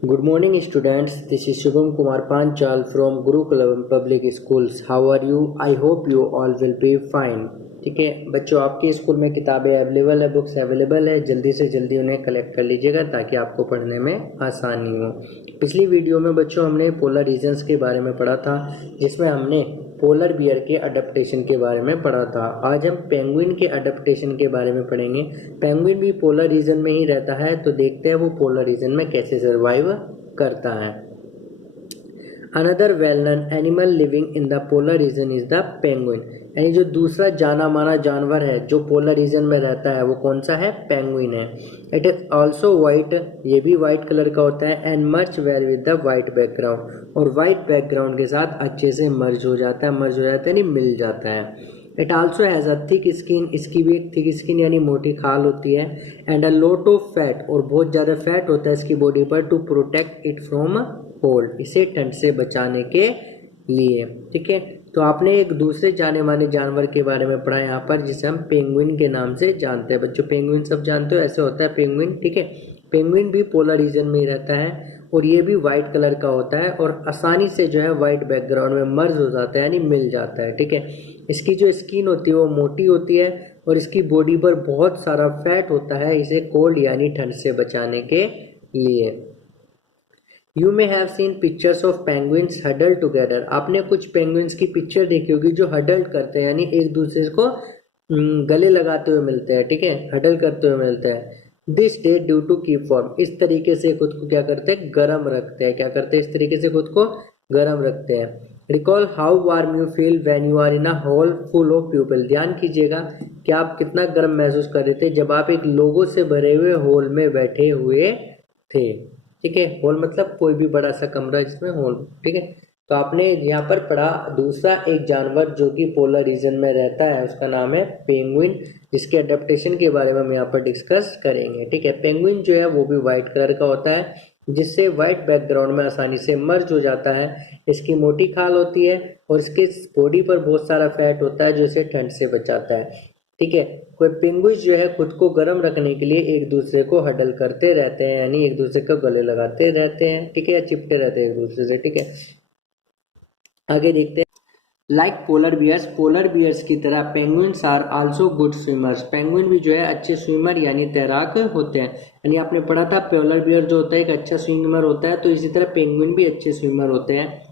Good morning, students. This is Shubham Kumar Panchal from Gurukulam Public Schools. How are you? I hope you all will be fine. ठीक है बच्चों, आपके school में किताबें available है, books available है, जल्दी से जल्दी उन्हें कलेक्ट कर लीजिएगा ताकि आपको पढ़ने में आसानी हो। पिछली वीडियो में बच्चों हमने पोलर रीजन्स के बारे में पढ़ा था, जिसमें हमने पोलर बियर के अडेप्टेशन के बारे में पढ़ा था। आज हम पेंगुइन के अडेप्टेशन के बारे में पढ़ेंगे। पेंगुइन भी पोलर रीजन में ही रहता है, तो देखते हैं वो पोलर रीजन में कैसे सर्वाइव करता है। Another well known animal living in the polar region is the penguin, यानी जो दूसरा जाना माना जानवर है जो पोलर रीजन में रहता है वो कौन सा है? पेंगुइन है। इट इज ऑल्सो वाइट, ये भी वाइट कलर का होता है, and merge well with the white background, और वाइट बैकग्राउंड के साथ अच्छे से मर्ज हो जाता है यानी मिल जाता है। It also has a thick skin, इसकी भी एक थिक स्किन यानी मोटी खाल होती है, and a lot of fat, और बहुत ज़्यादा फैट होता है इसकी बॉडी पर, to protect it from cold, इसे ठंड से बचाने के लिए। ठीक है, तो आपने एक दूसरे जाने माने जानवर के बारे में पढ़ा यहाँ पर, जिसे हम पेंगुइन के नाम से जानते हैं। बच्चों पेंगुइन सब जानते हो, ऐसे होता है पेंगुइन। ठीक है, पेंगुइन भी पोलर रीजन में ही रहता है, और ये भी वाइट कलर का होता है, और आसानी से जो है वाइट बैकग्राउंड में मर्ज हो जाता है यानी मिल जाता है। ठीक है, इसकी जो स्किन होती है वो मोटी होती है, और इसकी बॉडी पर बहुत सारा फैट होता है, इसे कोल्ड यानी ठंड से बचाने के लिए। You may have seen pictures of penguins huddle together, आपने कुछ पेंगुइन्स की पिक्चर देखी होगी जो हडल करते हैं यानी एक दूसरे को गले लगाते हुए मिलते हैं। ठीक है, हडल करते हुए मिलते हैं। This they do to keep warm, इस तरीके से खुद को क्या करते हैं? गर्म रखते हैं। क्या करते हैं? इस तरीके से खुद को गर्म रखते हैं। Recall how warm you feel when you are in a hall full of people, ध्यान कीजिएगा कि आप कितना गर्म महसूस कर रहे थे जब आप एक लोगों से भरे हुए हॉल में बैठे हुए थे। ठीक है, हॉल मतलब कोई भी बड़ा सा कमरा जिसमें हॉल। ठीक है, तो आपने यहाँ पर पढ़ा दूसरा एक जानवर जो कि पोलर रीजन में रहता है, उसका नाम है पेंगुइन, जिसके अडेप्टेशन के बारे में हम यहाँ पर डिस्कस करेंगे। ठीक है, पेंगुइन जो है वो भी वाइट कलर का होता है, जिससे वाइट बैकग्राउंड में आसानी से मर्ज हो जाता है। इसकी मोटी खाल होती है, और इसके बॉडी पर बहुत सारा फैट होता है जो इसे ठंड से बचाता है। ठीक है, कोई पेंगुइन्स जो है खुद को गर्म रखने के लिए एक दूसरे को हडल करते रहते हैं, यानी एक दूसरे को गले लगाते रहते हैं। ठीक है, या चिपटे रहते हैं एक दूसरे से। ठीक है, आगे देखते हैं। लाइक पोलर बियर्स की तरह penguins are also good swimmers, penguin भी जो है अच्छे स्विमर यानी तैराक होते हैं। यानी आपने पढ़ा था पोलर बियर जो होता है एक अच्छा स्विमर होता है, तो इसी तरह पेंगुइन भी अच्छे स्विमर होते हैं।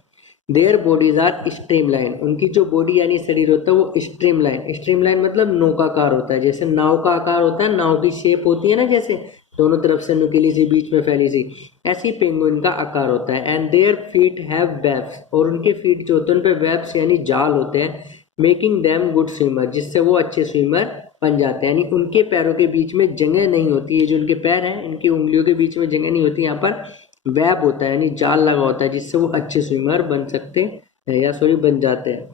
देयर बॉडीज आर स्ट्रीमलाइन, उनकी जो बॉडी यानी शरीर होता है वो स्ट्रीमलाइन मतलब नौकाकार होता है, जैसे नाव का आकार होता है, नाव की शेप होती है ना, जैसे दोनों तरफ से नुकीली सी बीच में फैली सी, ऐसी पेंगुइन का आकार होता है। And their feet have webs, और उनके फीट जो होते हैं उन पर वेब्स यानी जाल होते हैं, मेकिंग देम गुड स्विमर, जिससे वो अच्छे स्विमर बन जाते हैं। यानी उनके पैरों के बीच में जगह नहीं होती है, जो उनके पैर हैं इनकी उंगलियों के बीच में जगह नहीं होती, यहाँ पर वेब होता है यानी जाल लगा होता है, जिससे वो अच्छे स्विमर बन सकते हैं या बन जाते हैं।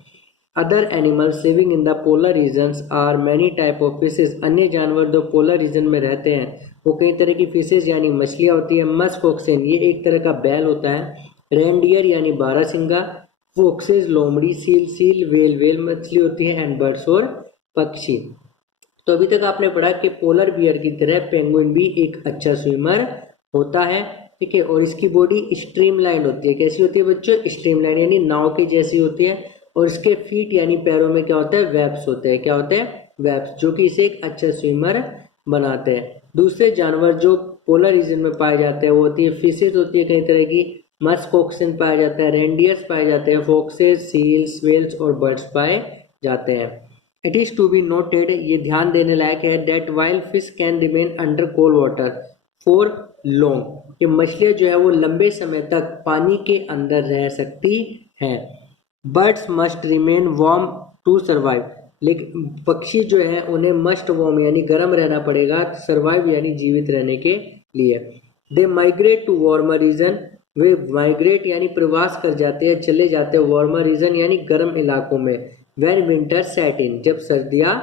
Other animals living in the polar regions are many type of fishes, अन्य जानवर जो पोलर रीजन में रहते हैं वो कई तरह की फिशेज यानी मछलियाँ होती है। मस्क ऑक्सेन, ये एक तरह का बैल होता है। रेनडियर यानी बारहसिंगा, फोक्सेज लोमड़ी, सील वेल मछली होती है, एंड बर्ड्स और पक्षी। तो अभी तक आपने पढ़ा कि पोलर बियर की तरह पेंगुइन भी एक अच्छा स्विमर होता है। ठीक है, और इसकी बॉडी स्ट्रीमलाइन होती है। कैसी होती है बच्चों? स्ट्रीमलाइन यानी नाव की जैसी होती है, और इसके फीट यानी पैरों में क्या होता है? वेब्स होते हैं। क्या होते हैं? वेब्स, जो कि इसे एक अच्छा स्विमर बनाते हैं। दूसरे जानवर जो पोलर रीजन में पाए जाते हैं वो होती है फिशेज होती है कई तरह की। मस्क ऑक्सेन पाया जाता है, रेनडियर्स पाए जाते हैं, फोक्सेज, सील्स, वेल्स और बर्ड्स पाए जाते हैं। It is to be noted, ये ध्यान देने लायक है, that while fish can remain under cold water for long, कि मछलियां जो है वो लंबे समय तक पानी के अंदर रह सकती हैं। Birds must remain warm to survive, लेकिन पक्षी जो है उन्हें मस्ट वार्म यानी गर्म रहना पड़ेगा, सर्वाइव यानी जीवित रहने के लिए। They migrate to warmer region, वे माइग्रेट यानी प्रवास कर जाते हैं, चले जाते हैं वार्मर रीजन यानी गर्म इलाकों में। व्हेन विंटर सेट इन, जब सर्दियां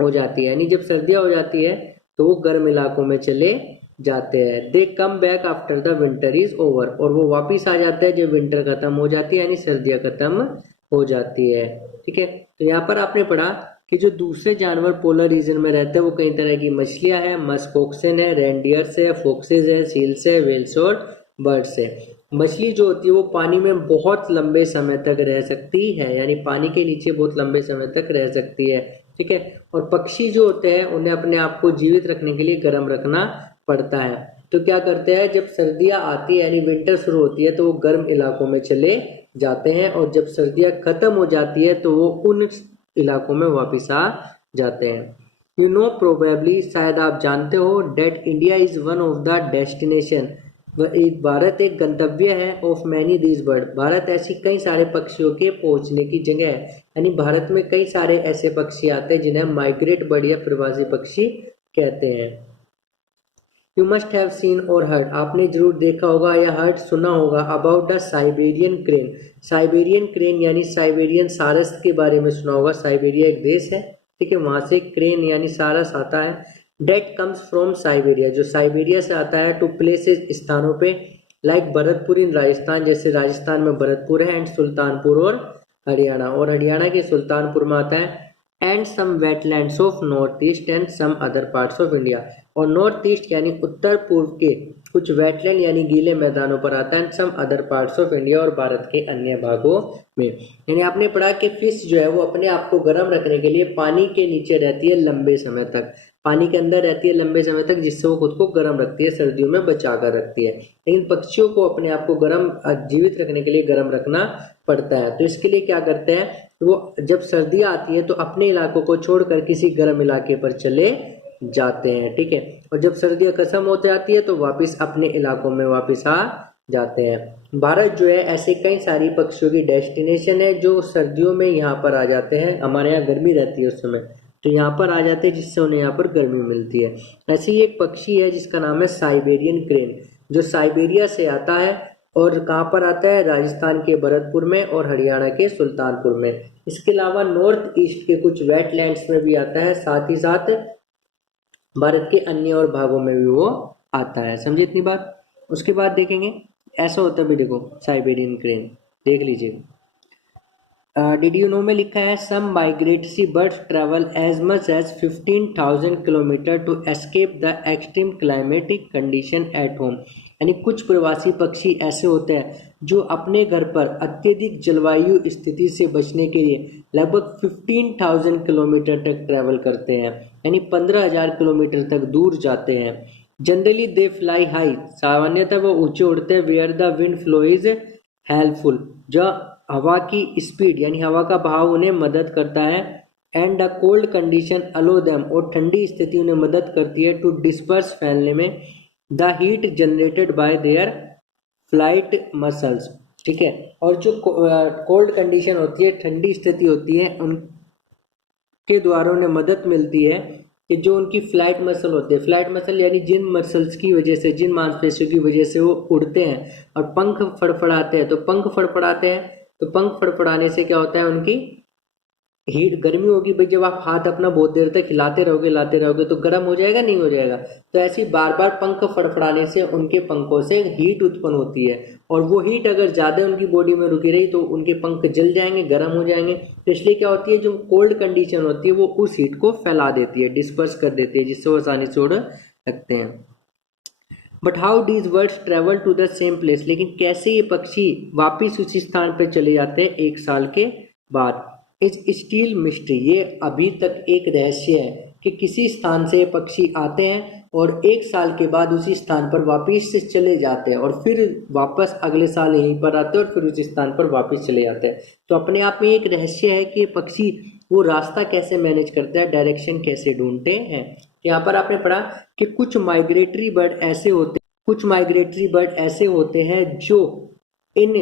हो जाती है, यानी जब सर्दियां हो जाती है तो वो गर्म इलाकों में चले जाते हैं। They come back after the winter is over, और वो वापिस आ जाते हैं जब विंटर खत्म हो जाती है यानी सर्दियां खत्म हो जाती है। ठीक है, तो यहाँ पर आपने पढ़ा कि जो दूसरे जानवर पोलर रीजन में रहते हैं वो कई तरह की मछलियां हैं, मस्क ऑक्सन है, रेनडियर्स है, फोक्सेस है, सील्स है, वेल्स और बर्ड्स है। मछली जो होती है वो पानी में बहुत लंबे समय तक रह सकती है, यानी पानी के नीचे बहुत लंबे समय तक रह सकती है, ठीक है। और पक्षी जो होते हैं उन्हें अपने आप को जीवित रखने के लिए गर्म रखना पड़ता है। तो क्या करते हैं, जब सर्दियां आती है यानी विंटर शुरू होती है तो वो गर्म इलाकों में चले जाते हैं, और जब सर्दियां खत्म हो जाती है तो वो उन इलाकों में वापस आ जाते हैं। यू नो प्रोबेबली, शायद आप जानते हो, that India is one of the destination, भारत एक गंतव्य है, ऑफ मैनी दीज बर्ड, भारत ऐसी कई सारे पक्षियों के पहुंचने की जगह है, यानी भारत में कई सारे ऐसे पक्षी आते हैं जिन्हें माइग्रेट बर्ड या प्रवासी पक्षी कहते हैं। यू मस्ट हैव सीन और हर्ड, आपने जरूर देखा होगा या हर्ड सुना होगा, about the Siberian crane, Siberian crane यानी साइबेरियन सारस के बारे में सुना होगा। साइबेरिया एक देश है, ठीक है, वहां से क्रेन यानी सारस आता है। डेट कम्स फ्रॉम साइबेरिया, जो साइबेरिया से आता है, टू प्लेसेस स्थानों पे, लाइक भरतपुर इन राजस्थान, जैसे राजस्थान में भरतपुर है, एंड सुल्तानपुर और हरियाणा, और हरियाणा के सुल्तानपुर में आता है, and some wetlands of north east and some other parts of India, और नॉर्थ ईस्ट यानी उत्तर पूर्व के कुछ वेटलैंड यानी गीले मैदानों पर आता है, and some other parts of India, और भारत के अन्य भागों में। यानी आपने पढ़ा कि फिश जो है वो अपने आप को गर्म रखने के लिए पानी के नीचे रहती है लंबे समय तक, पानी के अंदर रहती है लंबे समय तक, जिससे वो खुद को गर्म रखती है, सर्दियों में बचा कर रखती है। लेकिन पक्षियों को अपने आप को गर्म जीवित रखने के लिए गर्म रखना पड़ता है, तो इसके लिए क्या करते हैं, वो जब सर्दियां आती है तो अपने इलाकों को छोड़कर किसी गर्म इलाके पर चले जाते हैं, ठीक है, और जब सर्दियां खत्म हो जाती है तो वापस अपने इलाकों में वापस आ जाते हैं। भारत जो है ऐसे कई सारी पक्षियों की डेस्टिनेशन है जो सर्दियों में यहाँ पर आ जाते हैं, हमारे यहाँ गर्मी रहती है उस समय, तो यहाँ पर आ जाते हैं जिससे उन्हें यहाँ पर गर्मी मिलती है। ऐसे ही एक पक्षी है जिसका नाम है साइबेरियन क्रेन, जो साइबेरिया से आता है, और कहाँ पर आता है, राजस्थान के भरतपुर में और हरियाणा के सुल्तानपुर में। इसके अलावा नॉर्थ ईस्ट के कुछ वेटलैंड्स में भी आता है, साथ ही साथ भारत के अन्य और भागों में भी वो आता है। समझे इतनी बात। उसके बाद देखेंगे ऐसा होता भी, देखो साइबेरियन क्रेन देख लीजिए। डिड यू नो में लिखा है, some migratory birds travel as much as 15,000 kilometre to escape the extreme climatic condition at home, यानी कुछ प्रवासी पक्षी ऐसे होते हैं जो अपने घर पर अत्यधिक जलवायु स्थिति से बचने के लिए लगभग 15,000 किलोमीटर तक ट्रैवल करते हैं, यानी 15,000 किलोमीटर तक दूर जाते हैं। जनरली दे फ्लाई हाई, सामान्यतः वो ऊंचे उड़ते हैं, where the wind flow is helpful, जो हवा की स्पीड यानी हवा का बहाव उन्हें मदद करता है, and the cold condition allow them, और ठंडी स्थिति उन्हें मदद करती है, टू डिस्पर्स फैलने में, the heat generated by there flight muscles, ठीक है। और जो कोल्ड कंडीशन होती है, ठंडी स्थिति होती है, उनके द्वारा उन्हें मदद मिलती है कि जो उनकी फ्लाइट मसल होते हैं, फ्लाइट मसल यानी जिन मसल्स की वजह से, जिन मांसपेशियों की वजह से वो उड़ते हैं और पंख फड़फड़ाते हैं, तो पंख फड़फड़ाते हैं, तो पंख फड़फड़ाने से क्या होता है, उनकी हीट गर्मी होगी भाई, जब आप हाथ अपना बहुत देर तक हिलाते रहोगे लाते रहोगे तो गर्म हो जाएगा, नहीं हो जाएगा। तो ऐसी बार बार पंख फड़फड़ाने से उनके पंखों से हीट उत्पन्न होती है, और वो हीट अगर ज्यादा उनकी बॉडी में रुकी रही तो उनके पंख जल जाएंगे, गर्म हो जाएंगे। तो इसलिए क्या होती है, जो कोल्ड कंडीशन होती है वो उस हीट को फैला देती है, डिस्पर्स कर देती है, जिससे वो आसानी से उड़ सकते हैं। But how these birds travel to the same place, लेकिन कैसे ये पक्षी वापिस उसी स्थान पर चले जाते हैं एक साल के बाद, इज स्टील मिस्ट्री, ये अभी तक एक रहस्य है कि किसी स्थान से पक्षी आते हैं और एक साल के बाद उसी स्थान पर वापिस से चले जाते हैं, और फिर वापस अगले साल यहीं पर आते हैं और फिर उस स्थान पर वापस चले जाते हैं। तो अपने आप में एक रहस्य है कि पक्षी वो रास्ता कैसे मैनेज करते हैं, डायरेक्शन कैसे ढूंढते हैं। यहाँ पर आपने पढ़ा कि कुछ माइग्रेटरी बर्ड ऐसे होते हैं जो इन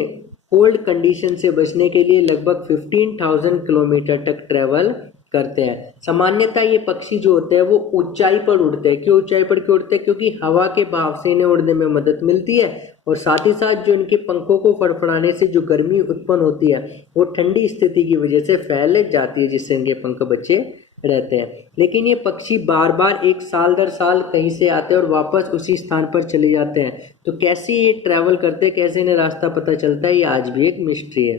कोल्ड कंडीशन से बचने के लिए लगभग 15,000 किलोमीटर तक ट्रेवल करते हैं। सामान्यतः ये पक्षी जो होते हैं वो ऊंचाई पर उड़ते हैं। क्यों ऊंचाई पर क्यों उड़ते हैं? क्योंकि हवा के बहाव से इन्हें उड़ने में मदद मिलती है, और साथ ही साथ जो इनके पंखों को फड़फड़ाने से जो गर्मी उत्पन्न होती है वो ठंडी स्थिति की वजह से फैल जाती है, जिससे इनके पंख बचे रहते हैं। लेकिन ये पक्षी बार बार एक साल दर साल कहीं से आते हैं और वापस उसी स्थान पर चले जाते हैं। तो कैसे ये ट्रैवल करते हैं, कैसे इन्हें रास्ता पता चलता है, ये आज भी एक मिस्ट्री है।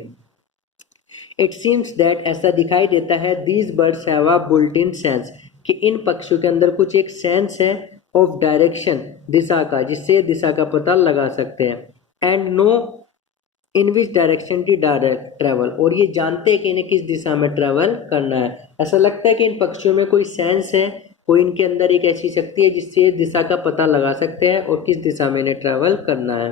इट सीम्स दैट ऐसा दिखाई देता है these birds have a built in sense कि इन पक्षियों के अंदर कुछ एक सेंस है ऑफ डायरेक्शन दिशा का, जिससे दिशा का पता लगा सकते हैं। And no in which direction the direct travel, और ये जानते हैं कि इन्हें किस दिशा में ट्रेवल करना है। ऐसा लगता है कि इन पक्षियों में कोई सेंस है, कोई इनके अंदर एक ऐसी शक्ति है जिससे दिशा का पता लगा सकते हैं और किस दिशा में इन्हें ट्रेवल करना है।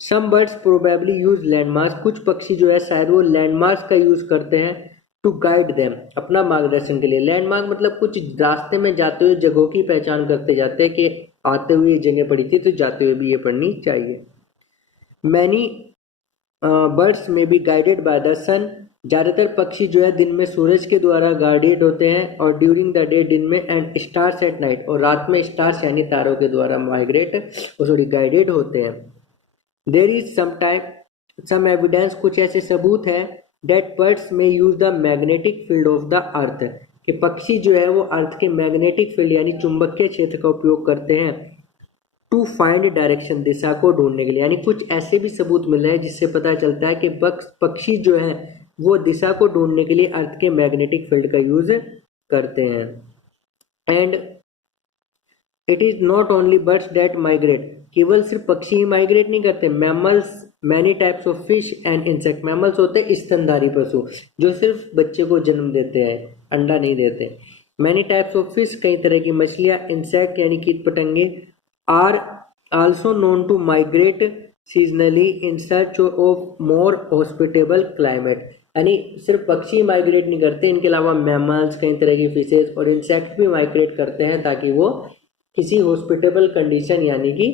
Some birds probably use landmarks, कुछ पक्षी जो है शायद वो लैंडमार्क्स का यूज करते हैं टू गाइड देम, अपना मार्गदर्शन के लिए। लैंडमार्क मतलब कुछ रास्ते में जाते हुए जगहों की पहचान करते जाते हैं कि आते हुए ये जगह पड़ी थी तो जाते हुए भी ये पढ़नी चाहिए। मैनी बर्ड्स में बी गाइडेड बाय द सन, ज़्यादातर पक्षी जो है दिन में सूरज के द्वारा गाइडेड होते हैं और ड्यूरिंग द डे दिन में, एंड स्टार्स एट नाइट, और रात में स्टार्स यानी तारों के द्वारा गाइडेड होते हैं। देयर इज सम एविडेंस, कुछ ऐसे सबूत है दैट बर्ड्स में use the magnetic field of the earth, कि पक्षी जो है वो अर्थ के मैग्नेटिक फील्ड यानी चुंबकीय क्षेत्र का उपयोग करते हैं टू फाइंड डायरेक्शन, दिशा को ढूंढने के लिए। यानी कुछ ऐसे भी सबूत मिल रहे हैं जिससे पता चलता है कि पक्षी जो है वो दिशा को ढूंढने के लिए अर्थ के मैग्नेटिक फील्ड का यूज करते हैं। And it is not only birds that migrate, केवल सिर्फ पक्षी ही माइग्रेट नहीं करते। Mammals, many types of fish and insect, mammals होते हैं स्तनधारी पशु जो सिर्फ बच्चे को जन्म देते हैं, अंडा नहीं देते। मैनी टाइप्स ऑफ फिश, कई तरह की मछलियां। इंसेक्ट यानी कीट पतंगे are also known to migrate seasonally in search of more hospitable climate, यानी सिर्फ पक्षी माइग्रेट नहीं करते, इनके अलावा मैमल्स, कई तरह की फिशेज और इंसेक्ट भी माइग्रेट करते हैं ताकि वो किसी हॉस्पिटेबल कंडीशन यानी कि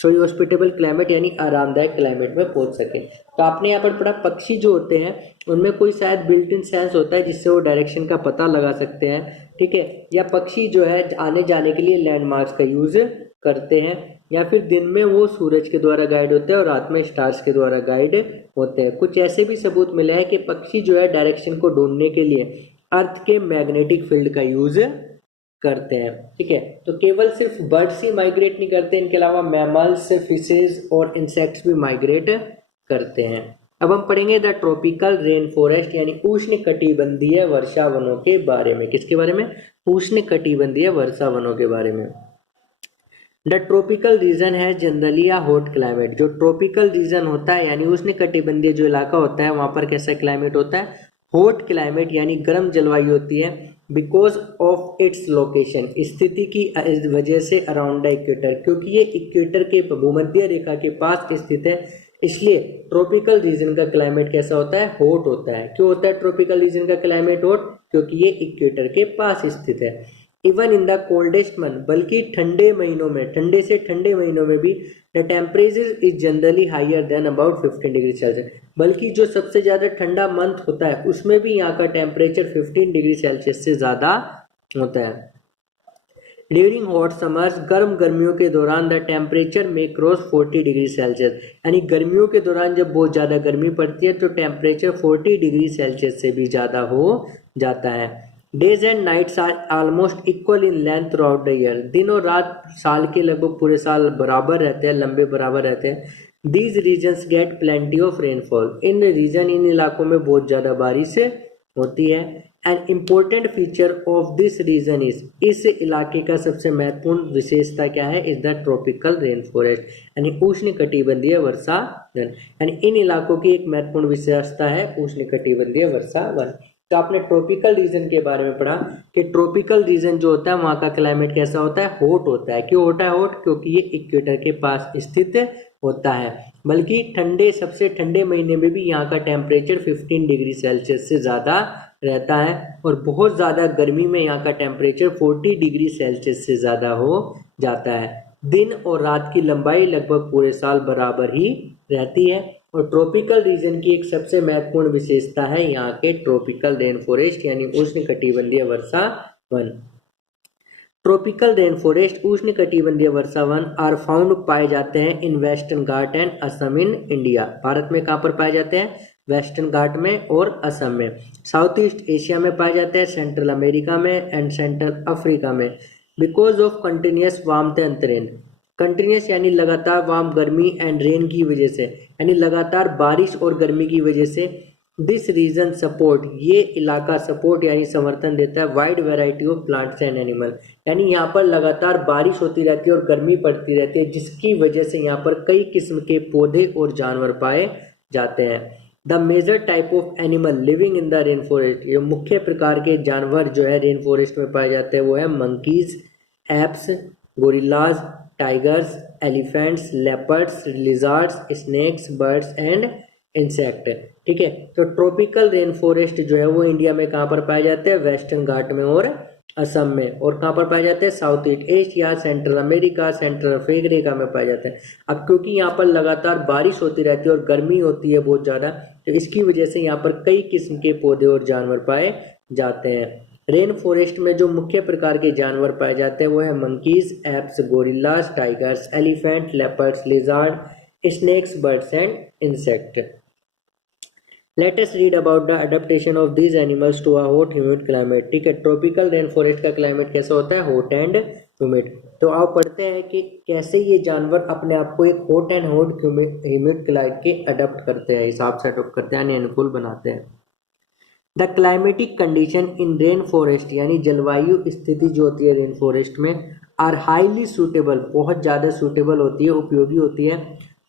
हॉस्पिटेबल क्लाइमेट यानी आरामदायक क्लाइमेट में पहुंच सके। तो आपने यहाँ पर पढ़ा पक्षी जो होते हैं उनमें कोई शायद बिल्ट इन सेंस होता है जिससे वो डायरेक्शन का पता लगा सकते हैं, ठीक है। या पक्षी जो है आने जाने के लिए लैंडमार्क्स का यूज करते हैं, या फिर दिन में वो सूरज के द्वारा गाइड होते हैं और रात में स्टार्स के द्वारा गाइड होते हैं। कुछ ऐसे भी सबूत मिले हैं कि पक्षी जो है डायरेक्शन को ढूंढने के लिए अर्थ के मैग्नेटिक फील्ड का यूज करते हैं, ठीक है। तो केवल सिर्फ बर्ड्स ही माइग्रेट नहीं करते, इनके अलावा मैमल्स, फिशेज और इंसेक्ट्स भी माइग्रेट करते हैं। अब हम पढ़ेंगे द ट्रॉपिकल रेन फॉरेस्ट यानी उष्ण कटिबंधीय वर्षा वनों के बारे में। किसके बारे में? उष्ण कटिबंधीय वर्षा वनों के बारे में। द ट्रॉपिकल रीजन है जनरली अ हॉट क्लाइमेट, जो ट्रॉपिकल रीजन होता है यानी उष्ण कटिबंधीय जो इलाका होता है वहां पर कैसा क्लाइमेट होता है? हॉट क्लाइमेट यानी गर्म जलवायु होती है। बिकॉज ऑफ इट्स लोकेशन, स्थिति की वजह से अराउंड द इक्वेटर, क्योंकि ये इक्वेटर के भूमध्य रेखा के पास स्थित है, इसलिए ट्रॉपिकल रीजन का क्लाइमेट कैसा होता है? हॉट होता है। क्यों होता है ट्रॉपिकल रीजन का क्लाइमेट हॉट? क्योंकि ये इक्वेटर के पास स्थित है। Even in the coldest month, बल्कि ठंडे महीनों में, ठंडे से ठंडे महीनों में भी the temperature is generally higher than about 15 degree Celsius, बल्कि जो सबसे ज़्यादा ठंडा मंथ होता है उसमें भी यहाँ का टेम्परेचर 15 डिग्री सेल्सियस से ज़्यादा होता है। ड्यूरिंग हॉट समर्स, गर्म गर्मियों के दौरान द टेम्परेचर में क्रॉस 40 डिग्री सेल्सियस, यानी गर्मियों के दौरान जब बहुत ज़्यादा गर्मी पड़ती है तो टेम्परेचर 40 डिग्री सेल्सियस से भी ज़्यादा हो जाता है। Days and nights are almost equal in length throughout the year, दिन और रात साल के लगभग पूरे साल बराबर रहते हैं, लंबे बराबर रहते हैं। These regions get plenty of rainfall, in region, इन इलाकों में बहुत ज़्यादा बारिश होती है। An important feature of this region is, इस इलाके का सबसे महत्वपूर्ण विशेषता क्या है? Is the tropical rain forest, यानी उष्ण कटिबंधीय वर्षा वन, यानी इन इलाकों की एक महत्वपूर्ण विशेषता है उष्ण कटिबंधीय वर्षा वन। तो आपने ट्रॉपिकल रीजन के बारे में पढ़ा कि ट्रॉपिकल रीजन जो होता है वहाँ का क्लाइमेट कैसा होता है? हॉट होता है। क्यों होता है हॉट? क्योंकि ये इक्वेटर के पास स्थित होता है, बल्कि ठंडे, सबसे ठंडे महीने में भी यहाँ का टेम्परेचर 15 डिग्री सेल्सियस से ज़्यादा रहता है, और बहुत ज़्यादा गर्मी में यहाँ का टेम्परेचर 40 डिग्री सेल्सियस से ज़्यादा हो जाता है। दिन और रात की लंबाई लगभग पूरे साल बराबर ही रहती है, और ट्रॉपिकल रीजन की एक सबसे महत्वपूर्ण विशेषता है यहाँ के ट्रॉपिकल रेन फॉरेस्ट यानी उष्ण कटिबंधीय वर्षा वन। ट्रॉपिकल रेन फॉरेस्ट, उष्ण कटिबंधीय वर्षा वन आर फाउंड, पाए जाते हैं in western Ghat and Assam in India, Bharat में कहाँ पर पाए जाते हैं? वेस्टर्न घाट में और असम में। साउथ ईस्ट एशिया में पाए जाते हैं, सेंट्रल अमेरिका में एंड सेंट्रल अफ्रीका में। Because of continuous warmth and rain, continuous यानी लगातार वार्म गर्मी एंड रेन की वजह से, यानी लगातार बारिश और गर्मी की वजह से दिस रीजन सपोर्ट, ये इलाका सपोर्ट यानी समर्थन देता है wide variety of plants and animal, यानी यहाँ पर लगातार बारिश होती रहती है और गर्मी पड़ती रहती है, जिसकी वजह से यहाँ पर कई किस्म के पौधे और जानवर पाए जाते हैं। The major type of animal living in the rain forest, ये मुख्य प्रकार के जानवर जो है रेन फॉरेस्ट में पाए जाते हैं वो है monkeys, apes, gorillas, tigers, elephants, leopards, lizards, snakes, birds and insect. ठीक है, तो ट्रॉपिकल रेन फॉरेस्ट जो है वो इंडिया में कहाँ पर पाए जाते हैं? वेस्टर्न घाट में और असम में। और कहाँ पर पाए जाते हैं? South east Asia, central America, central Africa में पाए जाते हैं। अब क्योंकि यहाँ पर लगातार बारिश होती रहती है और गर्मी होती है बहुत ज़्यादा, तो इसकी वजह से यहाँ पर कई किस्म के पौधे और जानवर पाए जाते हैं। रेन फॉरेस्ट में जो मुख्य प्रकार के जानवर पाए जाते हैं वो है monkeys, apes, gorillas, tigers, elephant, leopards, lizard, snakes, birds and insect. Let us read about the adaptation of these animals to a hot humid climate. ठीक है, ट्रॉपिकल रेन फॉरेस्ट का क्लाइमेट कैसा होता है? Hot and humid. तो आप पढ़ते हैं कि कैसे ये जानवर अपने आप को एक हॉट एंड ह्यूमिड क्लाइमेट के अडेप्ट करते हैं, हिसाब से अडेप्ट करते हैं यानी अनुकूल बनाते हैं। The climatic condition in rain forest, यानी जलवायु स्थिति जो होती है रेन फॉरेस्ट में, आर हाईली सूटेबल, बहुत ज़्यादा सूटेबल होती है, उपयोगी होती है,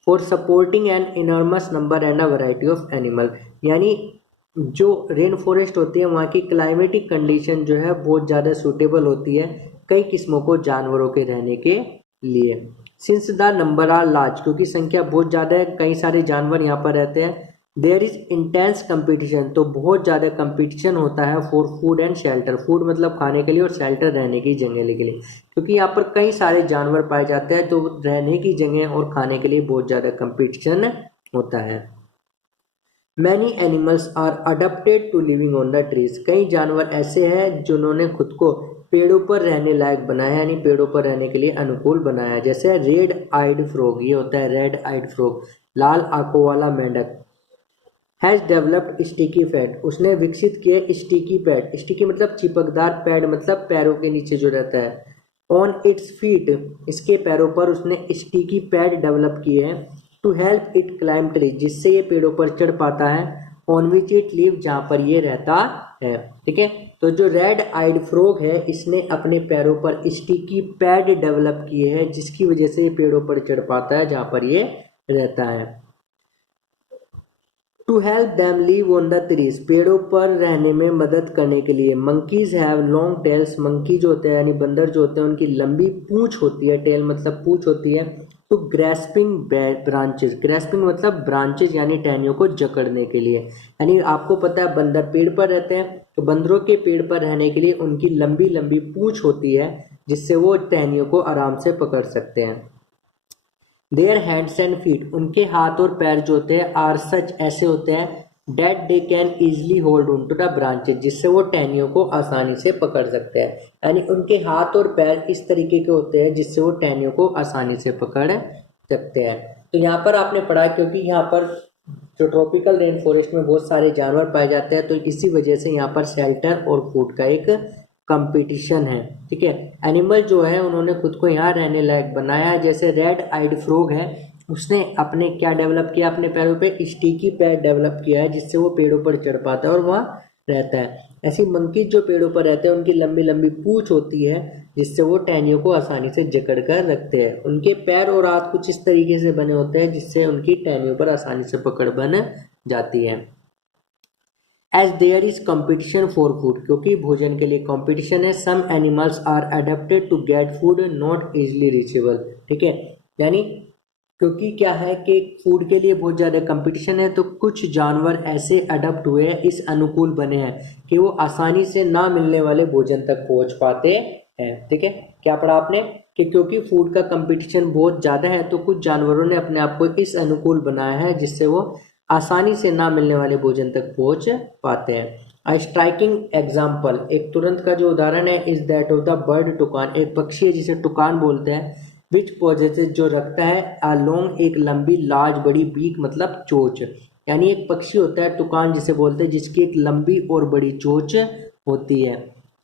for supporting an enormous number and a variety of animal. यानी जो रेन फॉरेस्ट होती है वहाँ की क्लाइमेटिक कंडीशन जो है बहुत ज़्यादा सूटेबल होती है कई किस्मों को जानवरों के रहने के लिए। Since the number are large, क्योंकि संख्या बहुत ज़्यादा है, कई सारे जानवर यहाँ पर रहते हैं। देयर इज इंटेंस कंपटीशन, तो बहुत ज़्यादा कंपटीशन होता है for food and shelter, food मतलब खाने के लिए और शेल्टर रहने की जगह के लिए, क्योंकि यहाँ पर कई सारे जानवर पाए जाते हैं तो रहने की जगह और खाने के लिए बहुत ज़्यादा कंपटीशन होता है। Many animals are adapted to living on the trees, कई जानवर ऐसे हैं जिन्होंने खुद को पेड़ों पर रहने लायक बनाया, यानी पेड़ों पर रहने के लिए अनुकूल बनाया। जैसे रेड आइड फ्रॉग, ये होता है रेड आइड फ्रॉग, लाल आंखों वाला मेंढक। हैज डेवलप्ड स्टिकी पैड, उसने विकसित किए स्टिकी पैड, स्टिकी मतलब चिपकदार, पैड मतलब पैरों के नीचे जो रहता है। ऑन इट्स फीट, इसके पैरों पर उसने स्टिकी पैड डेवलप किए हैं। To help it climb tree, जिससे ये पेड़ों पर चढ़ पाता है। ऑन विच इट लिव, जहाँ पर ये रहता है। ठीक है, तो जो रेड आइड फ्रॉग है इसने अपने पैरों पर स्टिकी पैड डेवलप किए हैं, जिसकी वजह से ये पेड़ों पर चढ़ पाता है जहाँ पर ये रहता है। To help them live on the trees, पेड़ों पर रहने में मदद करने के लिए। Monkeys have long tails, monkey जो होते हैं यानी बंदर जो होते हैं उनकी लंबी पूंछ होती है, टेल मतलब पूंछ होती है। तो ग्रेस्पिंग ब्रांचेस, ग्रेस्पिंग मतलब ब्रांचेस यानी टहनियों को जकड़ने के लिए, यानी आपको पता है बंदर पेड़ पर रहते हैं तो बंदरों के पेड़ पर रहने के लिए उनकी लंबी लंबी पूंछ होती है जिससे वो टहनियों को आराम से पकड़ सकते हैं। देयर हैंड्स एंड फीट, उनके हाथ और पैर जो होते हैं आर सच, ऐसे होते हैं, that they can easily hold on to the branches, जिससे वो टहनियों को आसानी से पकड़ सकते हैं। यानी उनके हाथ और पैर इस तरीके के होते हैं जिससे वो टहनियों को आसानी से पकड़ सकते हैं। तो यहाँ पर आपने पढ़ा, क्योंकि यहाँ पर जो ट्रॉपिकल रेन फॉरेस्ट में बहुत सारे जानवर पाए जाते हैं तो इसी वजह से यहाँ पर शेल्टर और फूड का एक कंपटीशन है। ठीक है, एनिमल जो है उन्होंने खुद को यहाँ रहने लायक बनाया है। जैसे रेड आइड फ्रॉग है, उसने अपने क्या डेवलप किया, अपने पैरों पे स्टिकी पैड डेवलप किया है जिससे वो पेड़ों पर चढ़ पाता है और वहाँ रहता है। ऐसी मंकी जो पेड़ों पर रहते हैं उनकी लंबी लंबी पूंछ होती है जिससे वो टहनियों को आसानी से जकड़ कर रखते हैं। उनके पैर और हाथ कुछ इस तरीके से बने होते हैं जिससे उनकी टहनियों पर आसानी से पकड़ बन जाती है। As there is competition for food, क्योंकि भोजन के लिए कंपटीशन है। Some animals are adapted to get food not easily reachable. ठीक है, यानी क्योंकि क्या है कि फूड के लिए बहुत ज़्यादा कंपटीशन है तो कुछ जानवर ऐसे अडप्ट हुए हैं, इस अनुकूल बने हैं कि वो आसानी से ना मिलने वाले भोजन तक पहुंच पाते हैं। ठीक है, क्या पढ़ा आपने कि क्योंकि फूड का कंपटीशन बहुत ज़्यादा है तो कुछ जानवरों ने अपने आप को इस अनुकूल बनाया है जिससे वो आसानी से ना मिलने वाले भोजन तक पहुंच पाते हैं। आई स्ट्राइकिंग एग्जाम्पल, एक तुरंत का जो उदाहरण है, is that of the bird toucan, एक पक्षी है जिसे टुकान बोलते हैं। विच पोजेसेस, जो रखता है अ लॉन्ग, एक लंबी, लार्ज बड़ी, बीक मतलब चोंच, यानी एक पक्षी होता है टुकान जिसे बोलते हैं जिसकी एक लंबी और बड़ी चोंच होती है।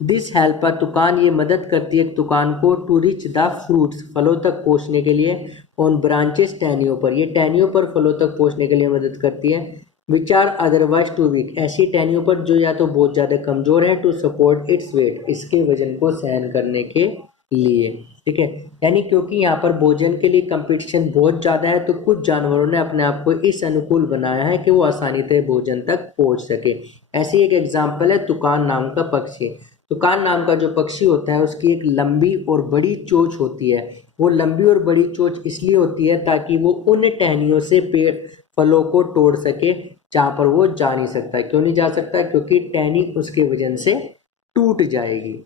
दिस हेल्प, तुकान ये मदद करती है तुकान को टू रिच द फ्रूट्स, फलों तक पहुँचने के लिए। ऑन ब्रांचेस, टहनियों पर, ये टहनियों पर फलों तक पहुँचने के लिए मदद करती है। Which are otherwise too weak, ऐसी टहनियों पर जो या तो बहुत ज़्यादा कमज़ोर है, टू सपोर्ट इट्स वेट, इसके वजन को सहन करने के लिए। ठीक है, यानी क्योंकि यहाँ पर भोजन के लिए कंपटीशन बहुत ज़्यादा है, तो कुछ जानवरों ने अपने आप को इस अनुकूल बनाया है कि वो आसानी से भोजन तक पहुँच सके। ऐसी एक एग्जाम्पल है तुकान नाम का पक्षी। तुकान नाम का जो पक्षी होता है उसकी एक लंबी और बड़ी चोंच होती है। वो लंबी और बड़ी चोंच इसलिए होती है ताकि वो उन टहनियों से पेड़ फलों को तोड़ सके जहाँ पर वो जा नहीं सकता। क्यों नहीं जा सकता? क्योंकि टहनी उसके वजन से टूट जाएगी।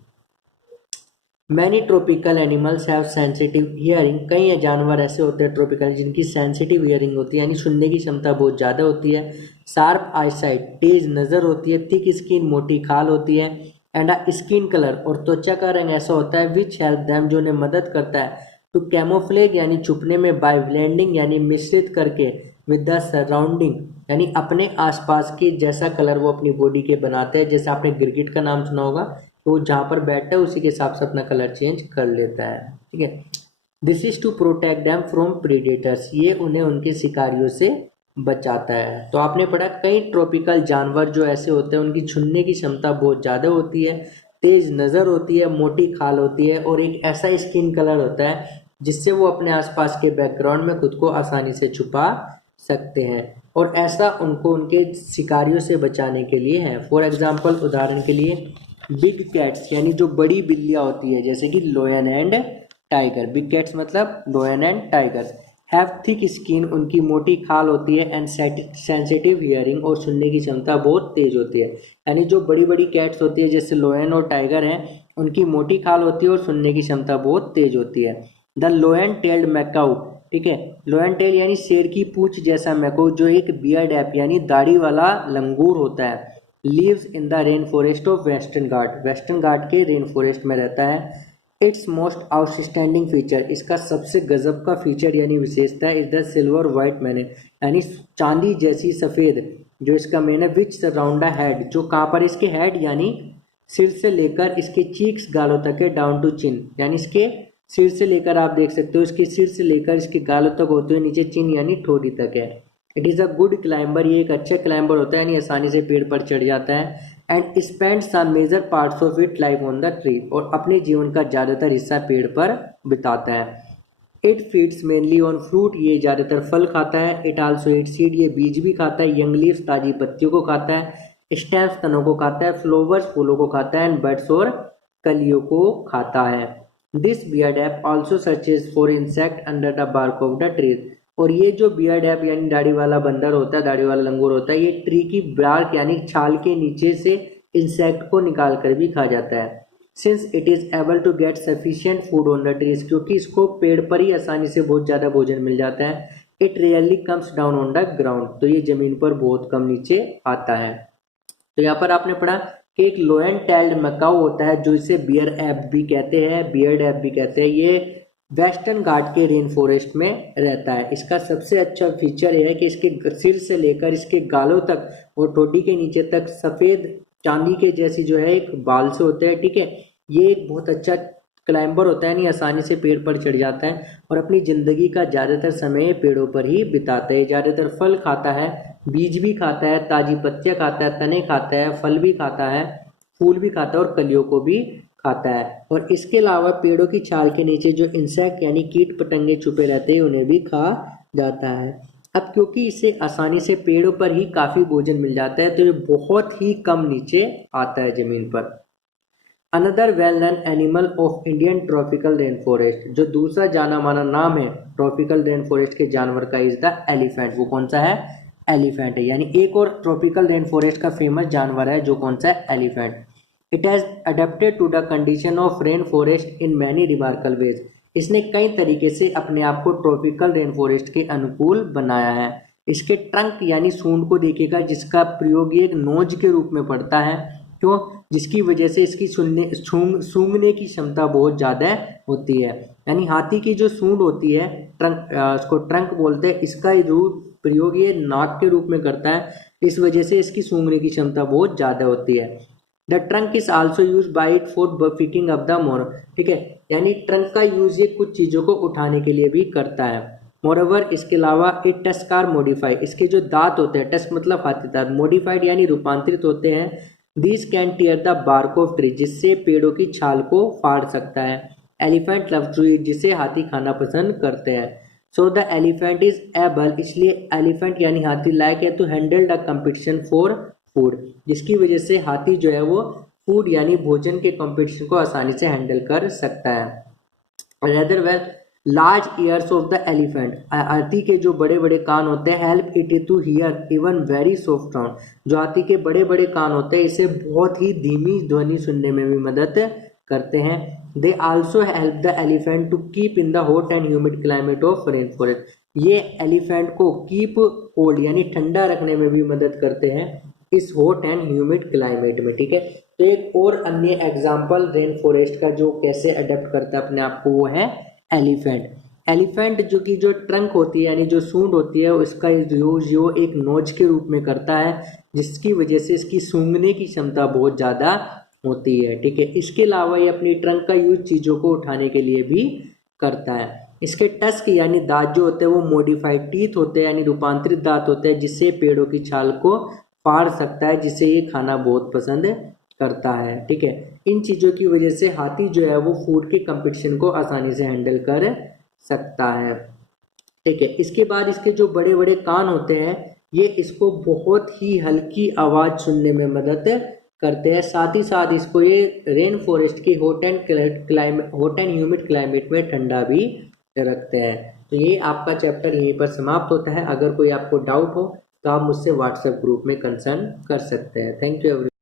Many tropical animals have sensitive hearing, कई जानवर ऐसे होते हैं ट्रॉपिकल जिनकी सेंसिटिव हियरिंग होती है, यानी सुनने की क्षमता बहुत ज़्यादा होती है। शार्प आईसाइट, तेज नज़र होती है। थिक स्किन, मोटी खाल होती है। एंड अ स्किन कलर, और त्वचा का रंग ऐसा होता है विच हेल्प देम, जो उन्हें मदद करता है टू कैमोफ्लेज, यानी छुपने में, बाय ब्लेंडिंग यानी मिश्रित करके, विद द सराउंडिंग यानी अपने आसपास के जैसा कलर वो अपनी बॉडी के बनाते हैं। जैसे आपने गिरगिट का नाम सुना होगा, तो जहाँ पर बैठता है उसी के हिसाब से अपना कलर चेंज कर लेता है। ठीक है, this is to protect them from predators, ये उन्हें उनके शिकारियों से बचाता है। तो आपने पढ़ा कई ट्रॉपिकल जानवर जो ऐसे होते हैं उनकी छुनने की क्षमता बहुत ज़्यादा होती है, तेज नज़र होती है, मोटी खाल होती है, और एक ऐसा स्किन कलर होता है जिससे वो अपने आसपास के बैकग्राउंड में खुद को आसानी से छुपा सकते हैं, और ऐसा उनको उनके शिकारियों से बचाने के लिए है। फॉर एग्जाम्पल, उदाहरण के लिए बिग कैट्स, यानी जो बड़ी बिल्लियाँ होती है जैसे कि lion and tiger. Big cats मतलब lion and tiger. Have thick skin, उनकी मोटी खाल होती है। एंड सेंसिटिव हियरिंग, और सुनने की क्षमता बहुत तेज होती है। यानी जो बड़ी बड़ी कैट्स होती है जैसे लोयन और टाइगर हैं, उनकी मोटी खाल होती है और सुनने की क्षमता बहुत तेज होती है। द लोयन टेल्ड मैकाऊ, ठीक है, लोयन टेल यानी शेर की पूंछ जैसा मैकाऊ, जो एक बियर्ड ऐप यानी दाढ़ी वाला लंगूर होता है, lives in the rain forest of western घाट, वेस्टर्न घाट के रेन फॉरेस्ट में रहता है। इट्स मोस्ट आउटस्टैंडिंग फीचर, इसका सबसे गजब का फीचर यानी विशेषता is the silver white man, यानी चांदी जैसी सफ़ेद जो इसका मेन है, विच सराउंड द हेड, जो कहाँ पर इसके हेड यानी सिर से लेकर इसके चीक्स गालों तक है, डाउन टू चिन, यानी इसके सिर से लेकर आप देख सकते हो इसके सिर से लेकर इसके गालों तक होते हुए नीचे चिन यानी ठोड़ी तक है। It is a good climber, ये एक अच्छा क्लाइंबर होता है, यानी आसानी से पेड़ पर चढ़ जाता है। And spend some major parts of it life on the tree, और अपने जीवन का ज़्यादातर हिस्सा पेड़ पर बिताता है। It feeds mainly on fruit, ये ज़्यादातर फल खाता है। इट आल्सो इट सीड, ये बीज भी खाता है। यंग लीव्स, ताजी पत्तियों को खाता है। स्टेम्स, तनों को खाता है। फ्लावर्स, फूलों को खाता है। एंड बर्ड्स, और कलियों को खाता है। This beard ape also searches for insect under the bark of the trees, और ये जो बियर्ड ऐप यानी दाढ़ी वाला बंदर होता है, दाढ़ी वाला लंगूर होता है, ये ट्री की बार्क यानी छाल के नीचे से इंसेक्ट को निकाल कर भी खा जाता है। Since it is able to get sufficient food on the trees, क्योंकि इसको पेड़ पर ही आसानी से बहुत ज़्यादा भोजन मिल जाता है। It rarely comes down on the ground, तो ये ज़मीन पर बहुत कम नीचे आता है। तो यहाँ पर आपने पढ़ा कि एक लोयन टेल्ड मैकाऊ होता है जो इसे बियर ऐप भी कहते हैं, बियर्ड ऐप भी कहते हैं। ये वेस्टर्न घाट के रेन फॉरेस्ट में रहता है। इसका सबसे अच्छा फीचर यह है कि इसके सिर से लेकर इसके गालों तक और ठोड़ी के नीचे तक सफ़ेद चांदी के जैसी जो है एक बाल से होते हैं। ठीक है, ये एक बहुत अच्छा क्लाइंबर होता है, यानी आसानी से पेड़ पर चढ़ जाता है और अपनी ज़िंदगी का ज़्यादातर समय पेड़ों पर ही बिताता है। ज़्यादातर फल खाता है, बीज भी खाता है, ताज़ी पत्तियाँ खाता है, तने खाता है, फल भी खाता है, फूल भी खाता है और कलियों को भी खाता है। और इसके अलावा पेड़ों की छाल के नीचे जो इंसेक्ट यानी कीट पतंगे छुपे रहते हैं उन्हें भी खा जाता है। अब क्योंकि इसे आसानी से पेड़ों पर ही काफ़ी भोजन मिल जाता है, तो ये बहुत ही कम नीचे आता है ज़मीन पर। Another well known animal of Indian tropical rain forest, जो दूसरा जाना माना नाम है ट्रॉपिकल रेन फॉरेस्ट के जानवर का, इज द एलिफेंट। वो कौन सा है? एलिफेंट है। यानी एक और ट्रॉपिकल रेन फॉरेस्ट का फेमस जानवर है जो कौन सा है? Elephant. It has adapted to the condition of rain forest in many remarkable ways, इसने कई तरीके से अपने आप को ट्रॉपिकल रेन फॉरेस्ट के अनुकूल बनाया है। इसके ट्रंक यानी सूंड को देखिएगा, जिसका प्रयोग एक नोज के रूप में पड़ता है। क्यों? जिसकी वजह से इसकी सूंघने की क्षमता बहुत ज़्यादा होती है। यानी हाथी की जो सूंड होती है, ट्रंक, उसको ट्रंक बोलते हैं, इसका प्रयोग ये नाक के रूप में करता है। इस वजह से इसकी सूंघने की क्षमता बहुत ज़्यादा होती है। The trunk is also use by it for picking up the more, ठीक है, यानी ट्रंक का यूज ये कुछ चीज़ों को उठाने के लिए भी करता है। मोरओवर इसके अलावा इट टस्क आर मॉडिफाई, इसके जो दांत होते हैं, टस्क मतलब हाथी दांत, मॉडिफाइड यानी रूपांतरित होते हैं। This can tear the bark of tree, जिससे पेड़ों की छाल को फाड़ सकता है। एलिफेंट लव टू ईट, जिसे हाथी खाना पसंद करते हैं। So the elephant is able, इसलिए एलिफेंट यानी हाथी लायक है to handle the competition for food, जिसकी वजह से हाथी जो है वो फूड यानी भोजन के कंपटीशन को आसानी से हैंडल कर सकता है। Rather well large ears of the elephant, हाथी के जो बड़े बड़े कान होते हैं, help it to hear even very soft sound, जो हाथी के बड़े बड़े कान होते हैं इसे बहुत ही धीमी ध्वनि सुनने में भी मदद करते हैं। They also help the elephant to keep in the hot and humid climate of rain forest, ये एलिफेंट को कीप कोल्ड यानी ठंडा रखने में भी मदद करते हैं इस हॉट एंड ह्यूमिड क्लाइमेट में। ठीक है, तो एक और अन्य एग्जाम्पल रेन फॉरेस्ट का जो कैसे अडेप्ट करता है अपने आप को, वो है एलिफेंट। एलिफेंट जो कि जो ट्रंक होती है यानी जो सूंड होती है उसका यूज यो एक नोज के रूप में करता है, जिसकी वजह से इसकी सूंघने की क्षमता बहुत ज़्यादा होती है। ठीक है, इसके अलावा ये अपनी ट्रंक का यूज चीज़ों को उठाने के लिए भी करता है। इसके टस्क यानी दांत जो होते हैं वो मॉडिफाइड टीथ होते हैं यानी रूपांतरित दांत होते हैं, जिससे पेड़ों की छाल को फाड़ सकता है, जिसे ये खाना बहुत पसंद करता है। ठीक है, इन चीज़ों की वजह से हाथी जो है वो फूड के कंपटीशन को आसानी से हैंडल कर सकता है। ठीक है, इसके बाद इसके जो बड़े बड़े कान होते हैं ये इसको बहुत ही हल्की आवाज़ सुनने में मदद करते हैं, साथ ही साथ इसको ये रेन फॉरेस्ट की हॉट एंड ह्यूमिड क्लाइमेट में ठंडा भी रखते हैं। तो ये आपका चैप्टर यहीं पर समाप्त होता है। अगर कोई आपको डाउट हो तो आप मुझसे व्हाट्सएप ग्रुप में कंसर्न कर सकते हैं। Thank you everyone.